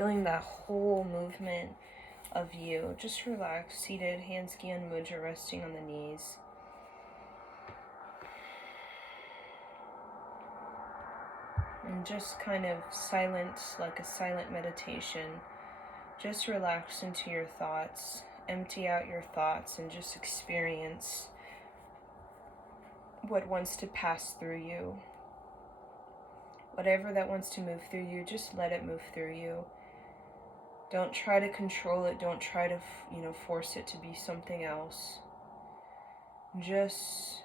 feeling that whole movement of you. Just relax, seated, hands Gyan Mudra resting on the knees. And just kind of silent, like a silent meditation. Just relax into your thoughts, empty out your thoughts, and just experience what wants to pass through you. Whatever that wants to move through you, just let it move through you. Don't try to control it. Don't try to, force it to be something else. Just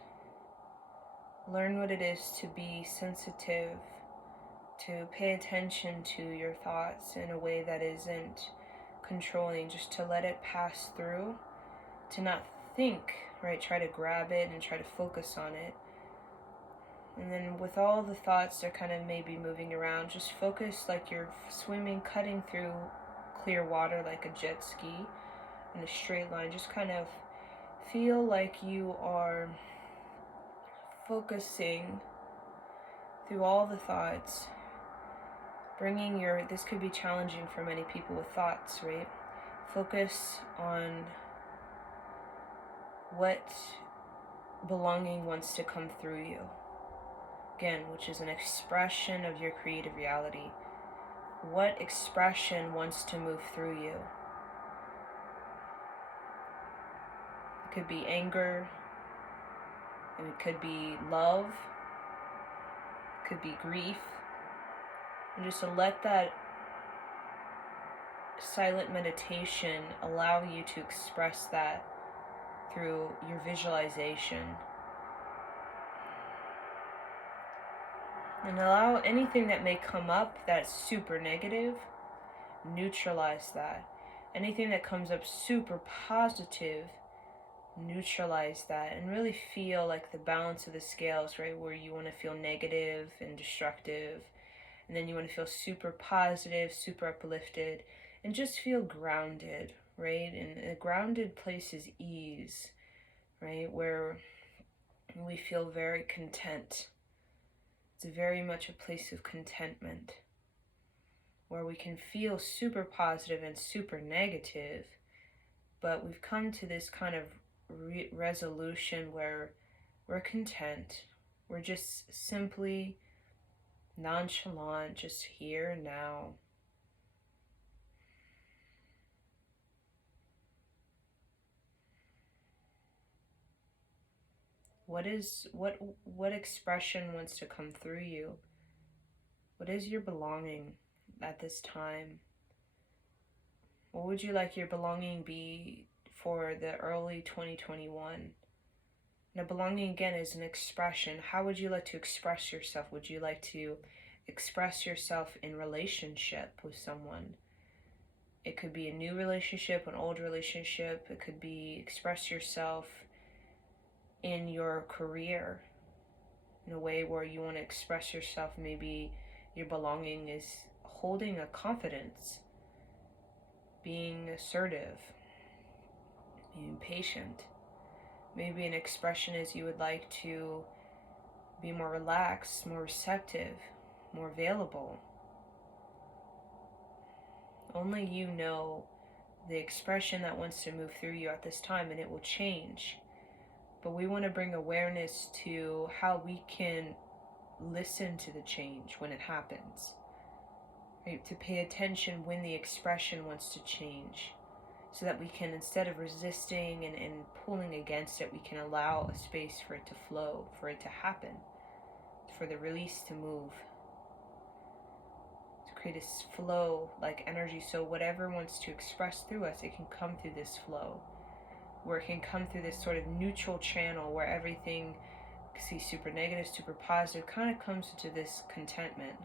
learn what it is to be sensitive, to pay attention to your thoughts in a way that isn't controlling, just to let it pass through, to not think, right? Try to grab it and try to focus on it. And then with all the thoughts, they're kind of maybe moving around, just focus like you're swimming, cutting through clear water like a jet ski in a straight line. Just kind of feel like you are focusing through all the thoughts, bringing this could be challenging for many people with thoughts, right? Focus on what belonging wants to come through you. Again, which is an expression of your creative reality. What expression wants to move through you? It could be anger, it could be love, it could be grief. And just to let that silent meditation allow you to express that through your visualization. And allow anything that may come up that's super negative, neutralize that. Anything that comes up super positive, neutralize that. And really feel like the balance of the scales, right? Where you want to feel negative and destructive. And then you want to feel super positive, super uplifted. And just feel grounded, right? And a grounded place is ease, right? Where we feel very content. It's very much a place of contentment where we can feel super positive and super negative, but we've come to this kind of resolution where we're content. We're just simply nonchalant, just here and now. What expression wants to come through you? What is your belonging at this time? What would you like your belonging be for the early 2021? Now, belonging again is an expression. How would you like to express yourself? Would you like to express yourself in relationship with someone? It could be a new relationship, an old relationship. It could be express yourself in your career in a way where you want to express yourself. Maybe your belonging is holding a confidence, being assertive, being patient. Maybe an expression is you would like to be more relaxed, more receptive, more available. Only you know the expression that wants to move through you at this time, and it will change. But we want to bring awareness to how we can listen to the change when it happens. Right? To pay attention when the expression wants to change. So that we can, instead of resisting and pulling against it, we can allow a space for it to flow, for it to happen, for the release to move. To create a flow like energy, so whatever wants to express through us, it can come through this flow. Where it can come through this sort of neutral channel where everything, see, super negative, super positive, kind of comes into this contentment.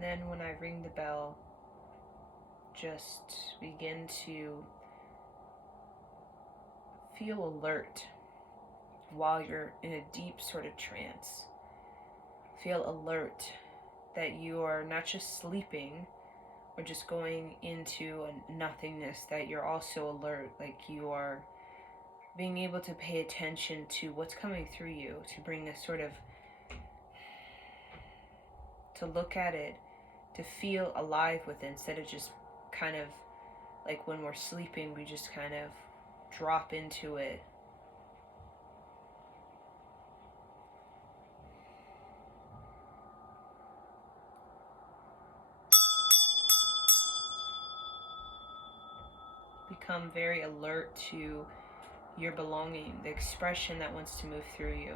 And then when I ring the bell, just begin to feel alert while you're in a deep sort of trance. Feel alert that you are not just sleeping or just going into a nothingness, that you're also alert, like you are being able to pay attention to what's coming through you, to bring this sort of, to look at it, to feel alive with it, instead of just kind of like when we're sleeping, we just kind of drop into it. Become very alert to your belonging, the expression that wants to move through you.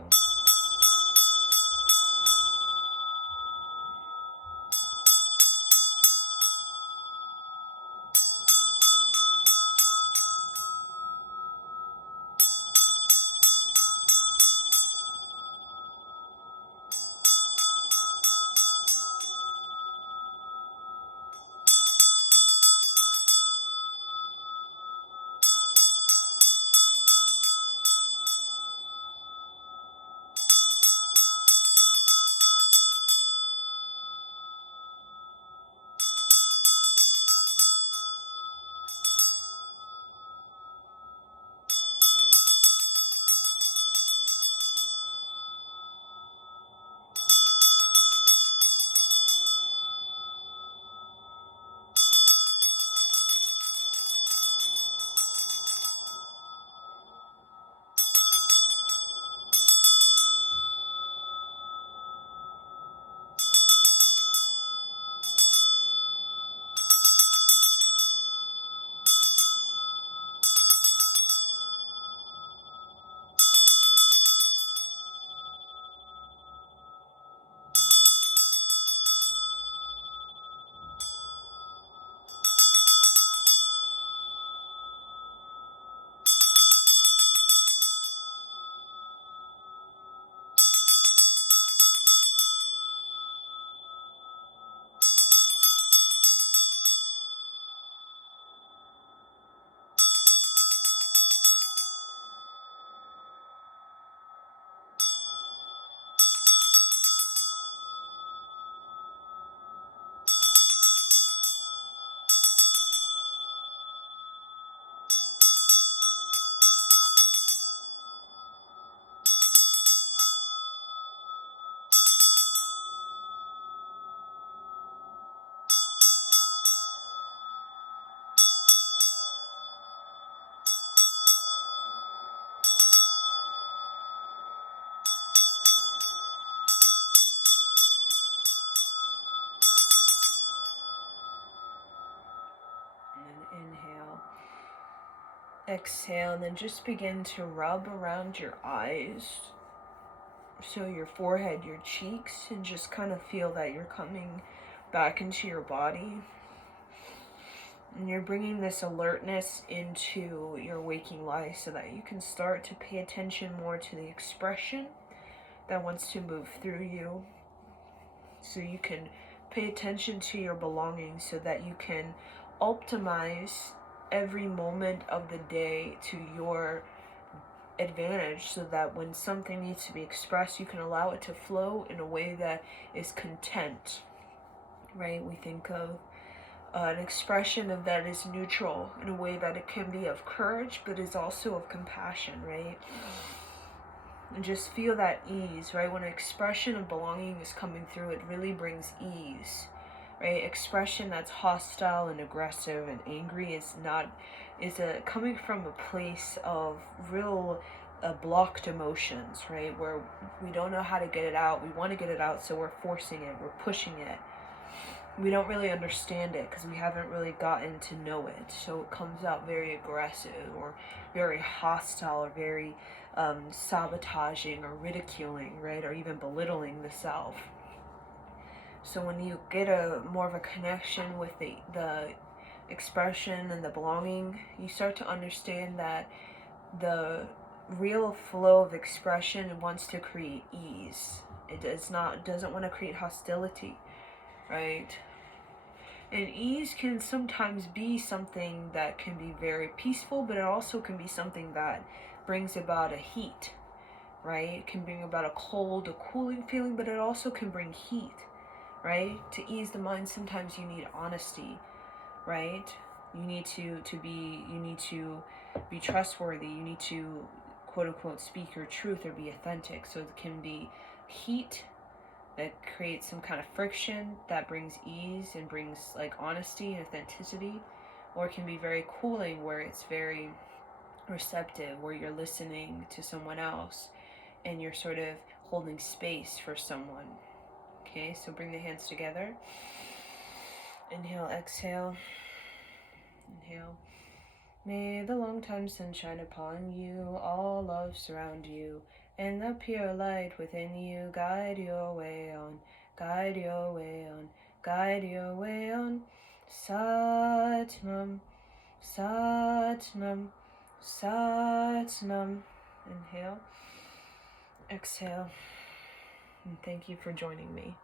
Inhale, exhale, and then just begin to rub around your eyes, so your forehead, your cheeks, and just kind of feel that you're coming back into your body. And you're bringing this alertness into your waking life so that you can start to pay attention more to the expression that wants to move through you. So you can pay attention to your belongings so that you can optimize every moment of the day to your advantage, so that when something needs to be expressed, you can allow it to flow in a way that is content, right? We think of an expression of that is neutral in a way that it can be of courage, but is also of compassion, right? And just feel that ease, right? When an expression of belonging is coming through, it really brings ease, right? Expression that's hostile and aggressive and angry is coming from a place of real blocked emotions, right? Where we don't know how to get it out. We want to get it out, so we're forcing it, we're pushing it. We don't really understand it because we haven't really gotten to know it. So it comes out very aggressive or very hostile or very sabotaging or ridiculing, right? Or even belittling the self. So when you get more of a connection with the expression and the belonging, you start to understand that the real flow of expression wants to create ease. It doesn't want to create hostility. right? And ease can sometimes be something that can be very peaceful, but it also can be something that brings about a heat, right? It can bring about a cold, a cooling feeling, but it also can bring heat, right? To ease the mind, sometimes you need honesty, right? You need to be trustworthy. You need to quote unquote speak your truth or be authentic. So it can be heat that creates some kind of friction that brings ease and brings like honesty and authenticity, or it can be very cooling where it's very receptive, where you're listening to someone else and you're sort of holding space for someone. Okay, so bring the hands together. Inhale, exhale. Inhale. May the long time sun shine upon you, all love surround you, and the pure light within you guide your way on, guide your way on, guide your way on. Satnam, Satnam, Satnam. Inhale, exhale, and thank you for joining me.